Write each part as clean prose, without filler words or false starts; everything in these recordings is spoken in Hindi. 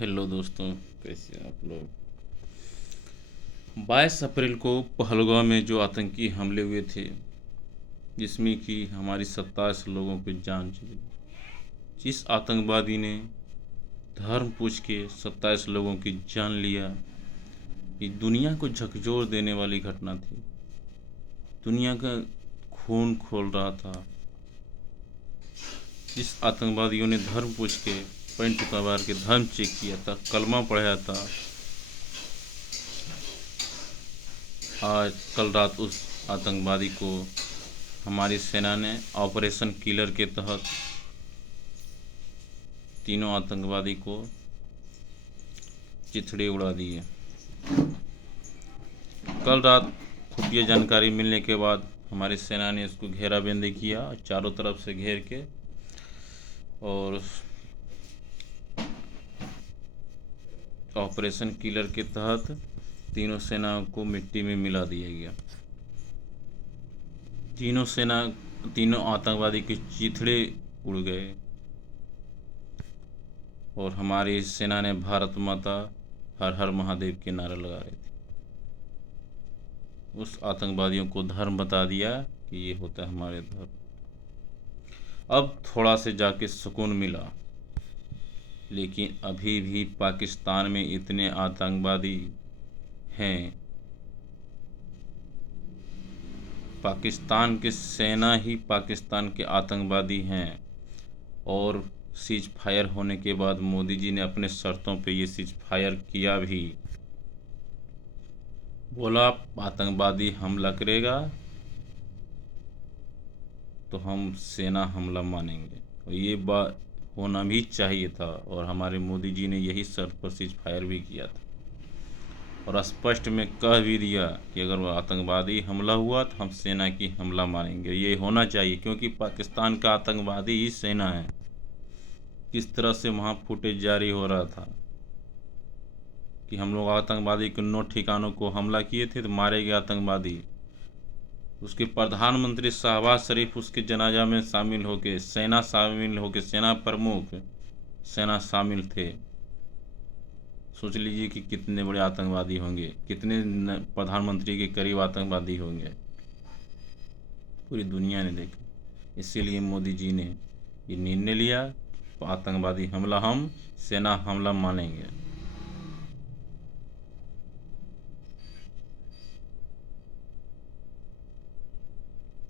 हेलो दोस्तों, कैसे हैं आप लोग। 22 अप्रैल को पहलगाम में जो आतंकी हमले हुए थे, जिसमें कि हमारी 27 लोगों की जान चली। जिस आतंकवादी ने धर्म पूछ के 27 लोगों की जान लिया, ये दुनिया को झकझोर देने वाली घटना थी। दुनिया का खून खोल रहा था। जिस आतंकवादियों ने धर्म पूछ के पैंट उतार के धर्म चेक किया था, कलमा पढ़ाया था, आज कल रात उस आतंकवादी को हमारी सेना ने ऑपरेशन किलर के तहत तीनों आतंकवादी को चिथड़े उड़ा दिए। कल रात खुफिया जानकारी मिलने के बाद हमारी सेना ने इसको घेराबंदी किया, चारों तरफ से घेर के, और ऑपरेशन किलर के तहत तीनों सेनाओं को मिट्टी में मिला दिया गया। तीनों आतंकवादी के चिथड़े उड़ गए और हमारी सेना ने भारत माता हर हर महादेव के नारे लगा रहे थे। उस आतंकवादियों को धर्म बता दिया कि ये होता है हमारे धर्म। अब थोड़ा से जाके सुकून मिला, लेकिन अभी भी पाकिस्तान में इतने आतंकवादी हैं। पाकिस्तान की सेना ही पाकिस्तान के आतंकवादी हैं। और सीज फायर होने के बाद मोदी जी ने अपने शर्तों पे ये सीज फायर किया भी। बोला आतंकवादी हमला करेगा तो हम सेना हमला मानेंगे, और ये बात होना भी चाहिए था। और हमारे मोदी जी ने यही शर्त पर सीज फायर भी किया था और स्पष्ट में कह भी दिया कि अगर आतंकवादी हमला हुआ तो हम सेना की हमला मानेंगे। ये होना चाहिए, क्योंकि पाकिस्तान का आतंकवादी ही सेना है। किस तरह से वहाँ फुटेज जारी हो रहा था कि हम लोग आतंकवादी के 9 ठिकानों को हमला किए थे तो मारे गए आतंकवादी। उसके प्रधानमंत्री शहबाज शरीफ उसके जनाजा में शामिल होके, सेना प्रमुख सेना शामिल थे। सोच लीजिए कि कितने बड़े आतंकवादी होंगे, कितने प्रधानमंत्री के करीब आतंकवादी होंगे, पूरी दुनिया ने देखा। इसीलिए मोदी जी ने ये निर्णय लिया, आतंकवादी हमला हम सेना हमला मानेंगे।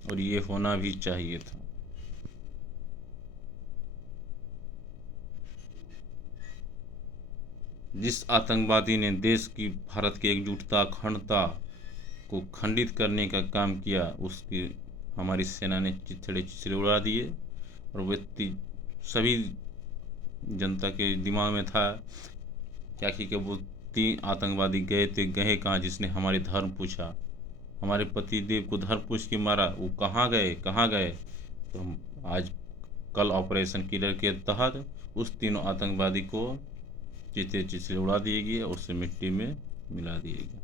और ये होना भी चाहिए था। जिस आतंकवादी ने देश की, भारत की एकजुटता, अखंडता को खंडित करने का काम किया, उसकी हमारी सेना ने चिथड़े उड़ा दिए। और व्यक्ति सभी जनता के दिमाग में था क्या कि वो 3 आतंकवादी गए कहाँ। जिसने हमारे धर्म पूछा, हमारे पति देव को धर्म पूछ के मारा, वो कहाँ गए। तो हम आज कल ऑपरेशन किलर के तहत उस तीनों आतंकवादी को चिथड़े उड़ा दिए गए और उसे मिट्टी में मिला दिए गए।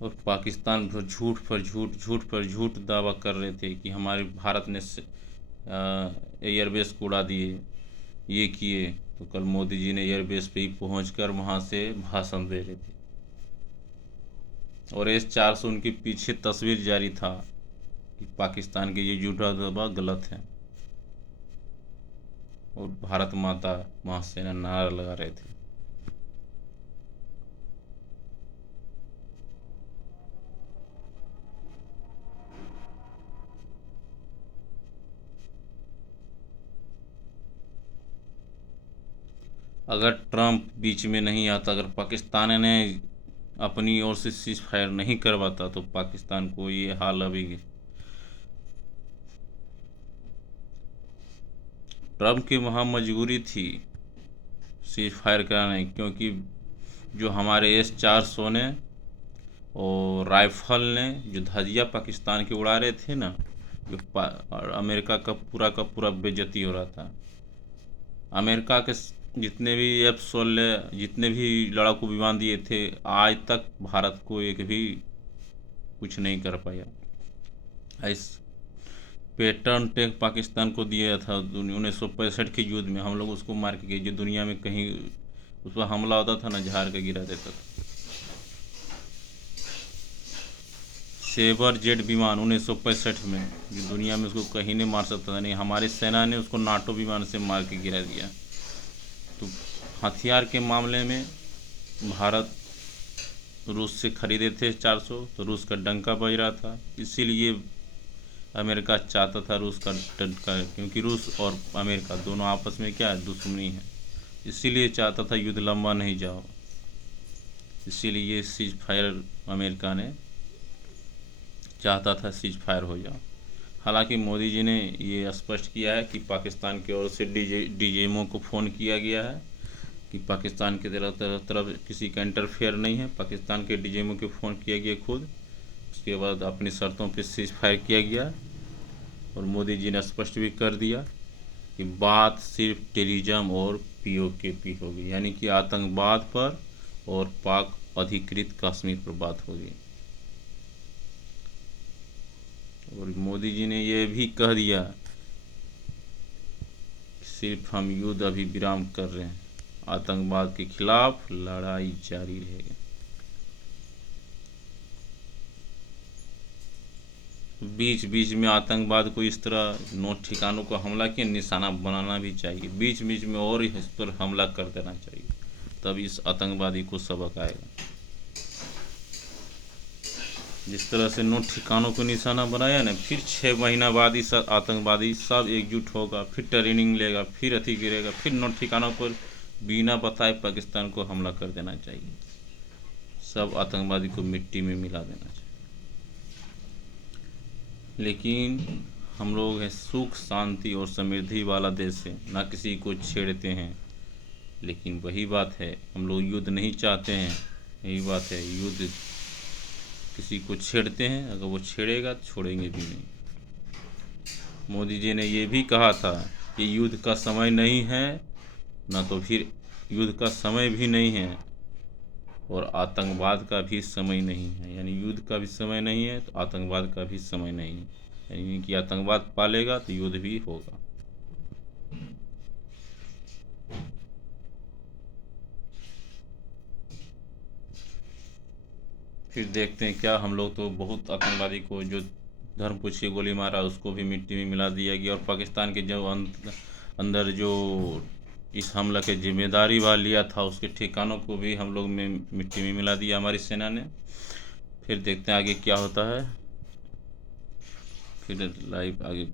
और पाकिस्तान पर झूठ दावा कर रहे थे कि हमारे भारत ने एयरबेस को उड़ा दिए, ये किए। तो कल मोदी जी ने एयरबेस पे ही पहुंचकर वहां से भाषण दे रहे थे और S-400 उनके पीछे तस्वीर जारी था कि पाकिस्तान के ये झूठा दावा गलत है। और भारत माता महासेना नारा लगा रहे थे। अगर ट्रंप बीच में नहीं आता, अगर पाकिस्तान ने अपनी ओर से सीज फायर नहीं करवाता, तो पाकिस्तान को ये हाल अभी। ट्रंप की वहाँ मजबूरी थी सीज फायर कराने, क्योंकि जो हमारे S-400 ने और राइफल ने जो धजिया पाकिस्तान के उड़ा रहे थे ना, और अमेरिका का पूरा बेइज्जती हो रहा था। अमेरिका के जितने भी F-16 जितने भी लड़ाकू विमान दिए थे, आज तक भारत को एक भी कुछ नहीं कर पाया। इस पैटर्न टैंक पाकिस्तान को दिया था 1965 के युद्ध में, हम लोग उसको मार के गए। जो दुनिया में कहीं उस पर हमला होता था ना, झाड़ के गिरा देता था। सेबर जेट विमान 1965 में, जो दुनिया में उसको कहीं नहीं मार सकता था, नहीं हमारी सेना ने उसको नाटो विमान से मार के गिरा दिया। तो हथियार के मामले में भारत रूस से खरीदे थे 400, तो रूस का डंका बज रहा था। इसीलिए अमेरिका चाहता था रूस का डंका, क्योंकि रूस और अमेरिका दोनों आपस में क्या है, दुश्मनी है। इसीलिए चाहता था युद्ध लंबा नहीं जाओ, इसीलिए सीज फायर अमेरिका ने चाहता था सीज फायर हो जाओ। हालांकि मोदी जी ने ये स्पष्ट किया है कि पाकिस्तान की ओर से डीजीएमओ को फ़ोन किया गया है कि पाकिस्तान की तरफ किसी का इंटरफेयर नहीं है। पाकिस्तान के डीजीएमओ को फ़ोन किया गया खुद, उसके बाद अपनी शर्तों पर सीज फायर किया गया। और मोदी जी ने स्पष्ट भी कर दिया कि बात सिर्फ टेररिज्म और पीओके होगी, यानी कि आतंकवाद पर और पाक अधिकृत कश्मीर पर बात होगी। और मोदी जी ने यह भी कह दिया सिर्फ हम युद्ध अभी विराम कर रहे हैं, आतंकवाद के खिलाफ लड़ाई जारी रहेगी। बीच बीच में आतंकवाद को इस तरह नो ठिकानों को हमला किया, निशाना बनाना भी चाहिए, बीच बीच में और इस पर हमला कर देना चाहिए, तब इस आतंकवादी को सबक आएगा। जिस तरह से नो ठिकानों को निशाना बनाया ना, फिर 6 महीना बाद ही सब आतंकवादी सब एकजुट होगा, फिर ट्रेनिंग लेगा, फिर अति गिरेगा, फिर नो ठिकानों पर बिना बताए पाकिस्तान को हमला कर देना चाहिए, सब आतंकवादी को मिट्टी में मिला देना चाहिए। लेकिन हम लोग हैं सुख शांति और समृद्धि वाला देश है, ना किसी को छेड़ते हैं। लेकिन वही बात है, हम लोग युद्ध नहीं चाहते हैं, यही बात है। युद्ध किसी को छेड़ते हैं, अगर वो छेड़ेगा तो छोड़ेंगे भी नहीं। मोदी जी ने ये भी कहा था कि युद्ध का समय नहीं है, ना तो फिर युद्ध का समय भी नहीं है और आतंकवाद का भी समय नहीं है। यानी युद्ध का भी समय नहीं है तो आतंकवाद का भी समय नहीं है, यानी कि आतंकवाद पालेगा तो युद्ध भी होगा। फिर देखते हैं क्या, हम लोग तो बहुत आतंकवादी को जो धर्म पूछ के गोली मारा उसको भी मिट्टी में मिला दिया गया, और पाकिस्तान के जो अंदर जो इस हमला के जिम्मेदारी वाला लिया था उसके ठिकानों को भी हम लोग में मिट्टी में मिला दिया हमारी सेना ने। फिर देखते हैं आगे क्या होता है, फिर लाइव आगे